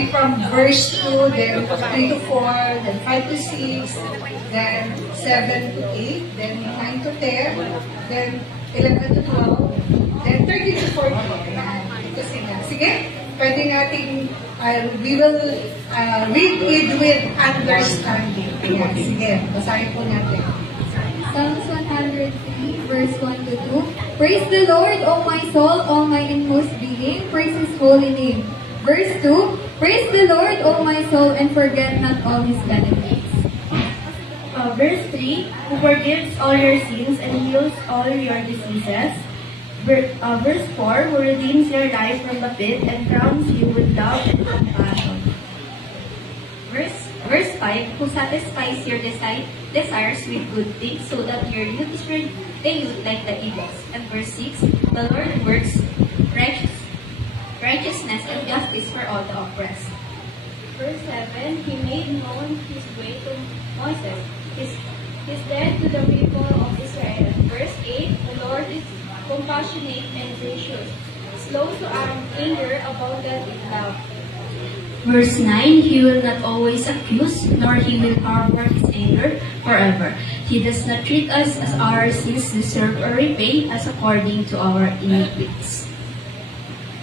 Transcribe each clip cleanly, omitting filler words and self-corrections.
Like from verse 2, then 3 to 4, then 5 to 6, then 7 to 8, then 9 to 10, then 11 to 12, then 13 to 14. Ayan. Kasi nga. Sige, pwede natin, we will read it with understanding. Ayan. Sige, basahin po natin. Psalms 103, verse 1 to 2. Praise the Lord, O my soul, all my inmost being. Praise His holy name. Verse 2. Praise the Lord, O my soul, and forget not all His benefits. Verse 3, who forgives all your sins and heals all your diseases. Verse 4, who redeems your life from the pit and crowns you with love and compassion. Verse 5, who satisfies your desires with good things so that your youth is renewed like the eagles. And verse 6, the Lord works righteousness and justice for all the oppressed. Verse 7, he made known his way to Moses, his death to the people of Israel. Verse 8, the Lord is compassionate and gracious, slow to anger, abundant in love. Verse 9, he will not always accuse, nor he will harbor his anger forever. He does not treat us as our sins deserve or repay us according to our iniquities.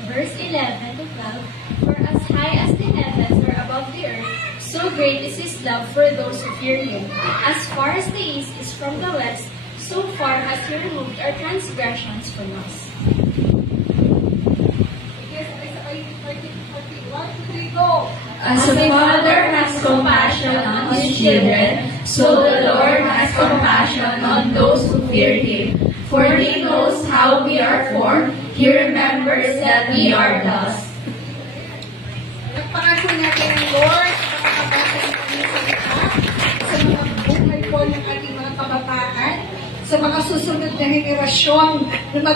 Verse 11 to 12, for as high as the heavens are above the earth, so great is His love for those who fear Him. As far as the east is from the west, so far has He removed our transgressions from us. As a father has compassion on his children, so the Lord has compassion on those who fear Him. For He knows how we are formed. He remembers that we are dust. Nagpangaso natin ang Lord sa pagkabasa ng kanyang salita, sa mga buhay po ng ating mga kabataan, sa mga susunod na henerasyon na